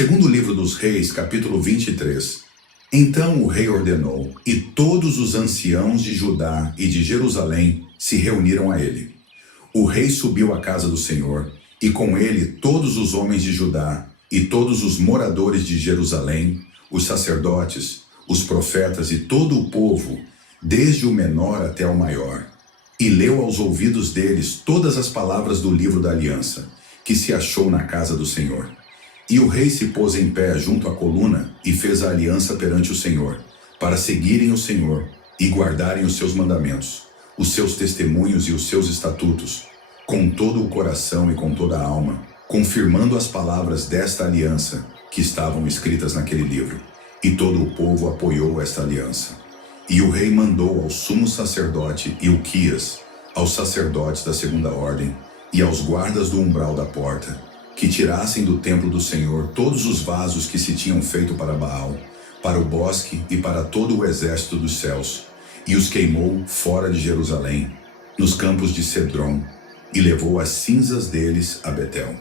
Segundo livro dos Reis, capítulo 23. Então o rei ordenou, e todos os anciãos de Judá e de Jerusalém se reuniram a ele. O rei subiu à casa do Senhor, e com ele todos os homens de Judá e todos os moradores de Jerusalém, os sacerdotes, os profetas e todo o povo, desde o menor até o maior. E leu aos ouvidos deles todas as palavras do livro da aliança, que se achou na casa do Senhor. E o rei se pôs em pé junto à coluna e fez a aliança perante o Senhor, para seguirem o Senhor e guardarem os seus mandamentos, os seus testemunhos e os seus estatutos, com todo o coração e com toda a alma, confirmando as palavras desta aliança que estavam escritas naquele livro. E todo o povo apoiou esta aliança. E o rei mandou ao sumo sacerdote Ilquias, aos sacerdotes da segunda ordem e aos guardas do umbral da porta, que tirassem do templo do Senhor todos os vasos que se tinham feito para Baal, para o bosque e para todo o exército dos céus, e os queimou fora de Jerusalém, nos campos de Cedron, e levou as cinzas deles a Betel.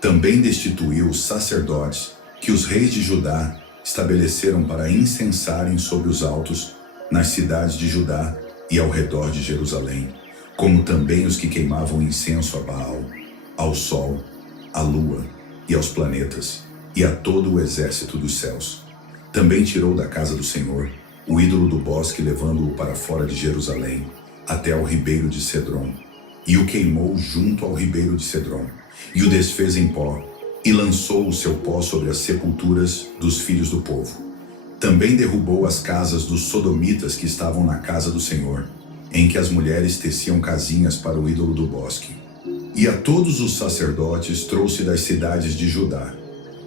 Também destituiu os sacerdotes que os reis de Judá estabeleceram para incensarem sobre os altos nas cidades de Judá e ao redor de Jerusalém, como também os que queimavam incenso a Baal, ao sol, à lua e aos planetas, e a todo o exército dos céus. Também tirou da casa do Senhor o ídolo do bosque, levando-o para fora de Jerusalém, até ao ribeiro de Cedron, e o queimou junto ao ribeiro de Cedron, e o desfez em pó, e lançou o seu pó sobre as sepulturas dos filhos do povo. Também derrubou as casas dos sodomitas que estavam na casa do Senhor, em que as mulheres teciam casinhas para o ídolo do bosque. E a todos os sacerdotes trouxe das cidades de Judá,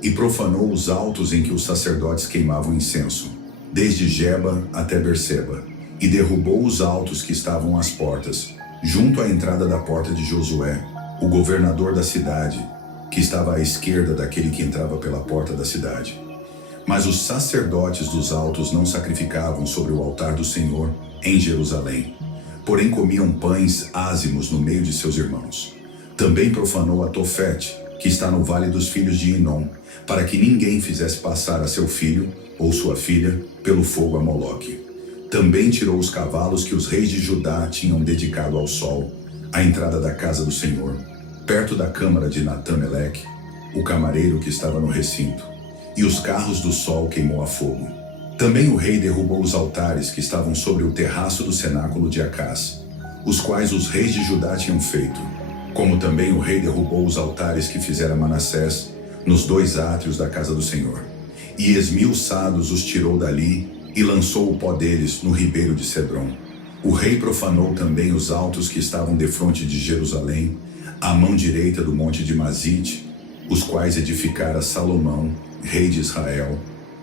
e profanou os altos em que os sacerdotes queimavam incenso, desde Geba até Berseba, e derrubou os altos que estavam às portas, junto à entrada da porta de Josué, o governador da cidade, que estava à esquerda daquele que entrava pela porta da cidade. Mas os sacerdotes dos altos não sacrificavam sobre o altar do Senhor em Jerusalém, porém comiam pães ázimos no meio de seus irmãos. Também profanou a Tofete, que está no vale dos filhos de Inom, para que ninguém fizesse passar a seu filho ou sua filha pelo fogo a Moloque. Também tirou os cavalos que os reis de Judá tinham dedicado ao sol, à entrada da casa do Senhor, perto da câmara de Natã-Meleque, o camareiro que estava no recinto, e os carros do sol queimou a fogo. Também o rei derrubou os altares que estavam sobre o terraço do cenáculo de Acás, os quais os reis de Judá tinham feito, como também o rei derrubou os altares que fizera Manassés nos 2 átrios da casa do Senhor. E esmiuçados os tirou dali e lançou o pó deles no ribeiro de Cedron. O rei profanou também os altos que estavam defronte de Jerusalém, à mão direita do monte de Mazite, os quais edificara Salomão, rei de Israel,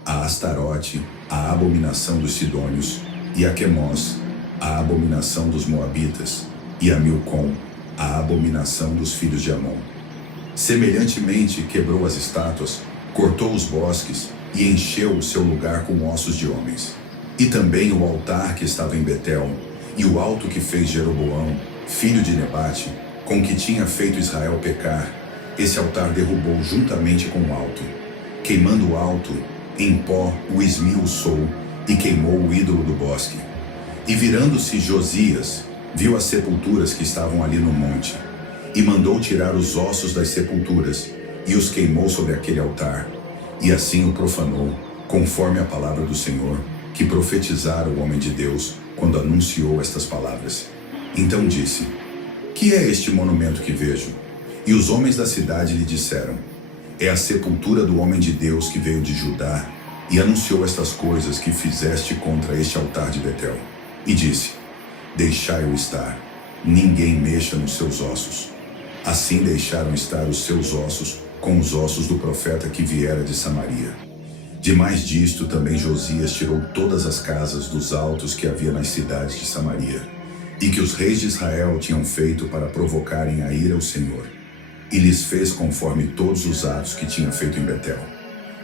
a Astarote, a abominação dos Sidônios, e a Quemós, a abominação dos Moabitas, e a Milcom, a abominação dos filhos de Amon. Semelhantemente quebrou as estátuas, cortou os bosques e encheu o seu lugar com ossos de homens. E também o altar que estava em Betel, e o alto que fez Jeroboão, filho de Nebate, com que tinha feito Israel pecar, esse altar derrubou juntamente com o alto. Queimando o alto, em pó o esmiuçou e queimou o ídolo do bosque. E virando-se Josias, viu as sepulturas que estavam ali no monte, e mandou tirar os ossos das sepulturas, e os queimou sobre aquele altar, e assim o profanou, conforme a palavra do Senhor, que profetizara o homem de Deus, quando anunciou estas palavras. Então disse: Que é este monumento que vejo? E os homens da cidade lhe disseram: É a sepultura do homem de Deus que veio de Judá, e anunciou estas coisas que fizeste contra este altar de Betel. E disse: Deixai-o estar, ninguém mexa nos seus ossos. Assim deixaram estar os seus ossos com os ossos do profeta que viera de Samaria. Demais disto, também Josias tirou todas as casas dos altos que havia nas cidades de Samaria, e que os reis de Israel tinham feito para provocarem a ira ao Senhor, e lhes fez conforme todos os atos que tinha feito em Betel.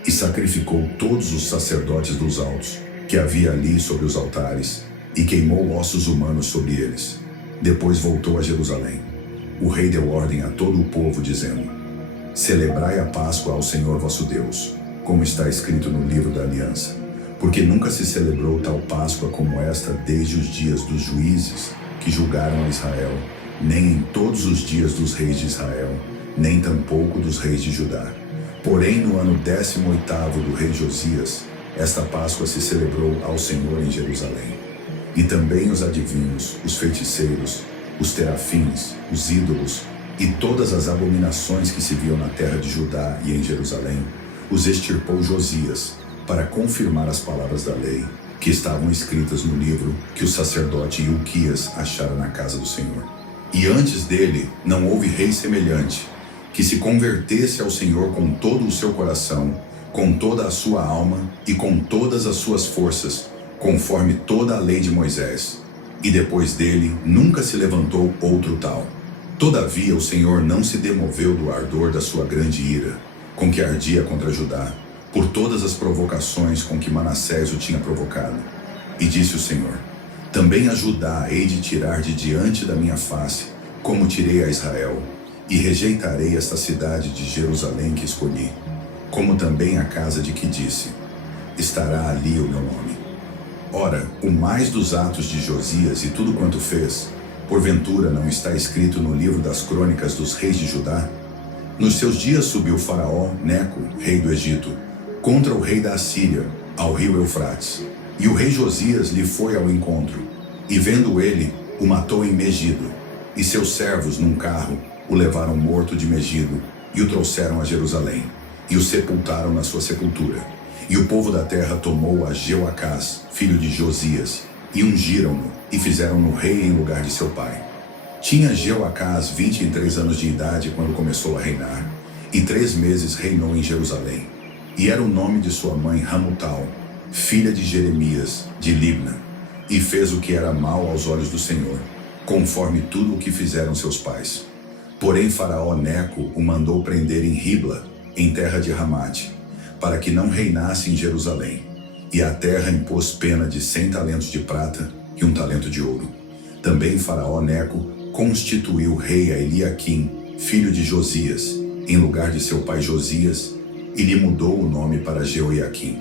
E sacrificou todos os sacerdotes dos altos que havia ali sobre os altares, e queimou ossos humanos sobre eles. Depois voltou a Jerusalém. O rei deu ordem a todo o povo, dizendo: Celebrai a Páscoa ao Senhor vosso Deus. como está escrito no livro da aliança. Porque nunca se celebrou tal Páscoa como esta desde os dias dos juízes que julgaram a Israel, nem em todos os dias dos reis de Israel, nem tampouco dos reis de Judá. Porém, no ano 18º do rei Josias, esta Páscoa se celebrou ao Senhor em Jerusalém. E também os adivinhos, os feiticeiros, os terafins, os ídolos e todas as abominações que se viam na terra de Judá e em Jerusalém, os extirpou Josias, para confirmar as palavras da lei, que estavam escritas no livro que o sacerdote Ilquias achara na casa do Senhor. E antes dele não houve rei semelhante, que se convertesse ao Senhor com todo o seu coração, com toda a sua alma e com todas as suas forças, conforme toda a lei de Moisés. E depois dele nunca se levantou outro tal. Todavia o Senhor não se demoveu do ardor da sua grande ira, com que ardia contra Judá, por todas as provocações com que Manassés o tinha provocado. E disse o Senhor: também a Judá hei de tirar de diante da minha face, como tirei a Israel, e rejeitarei esta cidade de Jerusalém que escolhi, como também a casa de que disse: estará ali o meu nome. Ora, o mais dos atos de Josias e tudo quanto fez, porventura não está escrito no livro das crônicas dos reis de Judá? Nos seus dias subiu Faraó Neco, rei do Egito, contra o rei da Assíria, ao rio Eufrates. E o rei Josias lhe foi ao encontro, e vendo ele, o matou em Megido. E seus servos, num carro, o levaram morto de Megido, e o trouxeram a Jerusalém, e o sepultaram na sua sepultura. E o povo da terra tomou a Jeoacás, filho de Josias, e ungiram-no, e fizeram-no rei em lugar de seu pai. Tinha Jeoacás 23 anos de idade quando começou a reinar, e 3 meses reinou em Jerusalém. E era o nome de sua mãe Hamutal, filha de Jeremias, de Libna, e fez o que era mal aos olhos do Senhor, conforme tudo o que fizeram seus pais. Porém Faraó Neco o mandou prender em Ribla, em terra de Ramate, para que não reinasse em Jerusalém. E a terra impôs pena de 100 talentos de prata e 1 talento de ouro. Também Faraó Neco constituiu rei a Eliaquim, filho de Josias, em lugar de seu pai Josias, e lhe mudou o nome para Jeoiaquim.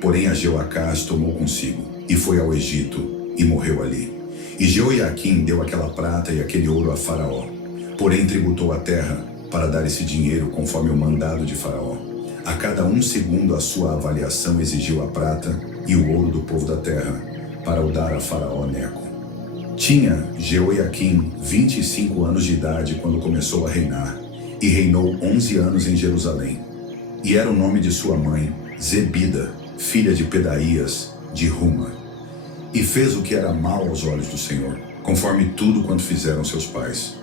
Porém a Jeoacás tomou consigo, e foi ao Egito, e morreu ali. E Jeoiaquim deu aquela prata e aquele ouro a Faraó, porém tributou a terra, para dar esse dinheiro conforme o mandado de Faraó. A cada um segundo a sua avaliação exigiu a prata e o ouro do povo da terra, para o dar a Faraó Neco. Tinha Jeoiaquim 25 anos de idade quando começou a reinar, e reinou 11 anos em Jerusalém. E era o nome de sua mãe, Zebida, filha de Pedaías, de Ruma. E fez o que era mal aos olhos do Senhor, conforme tudo quanto fizeram seus pais.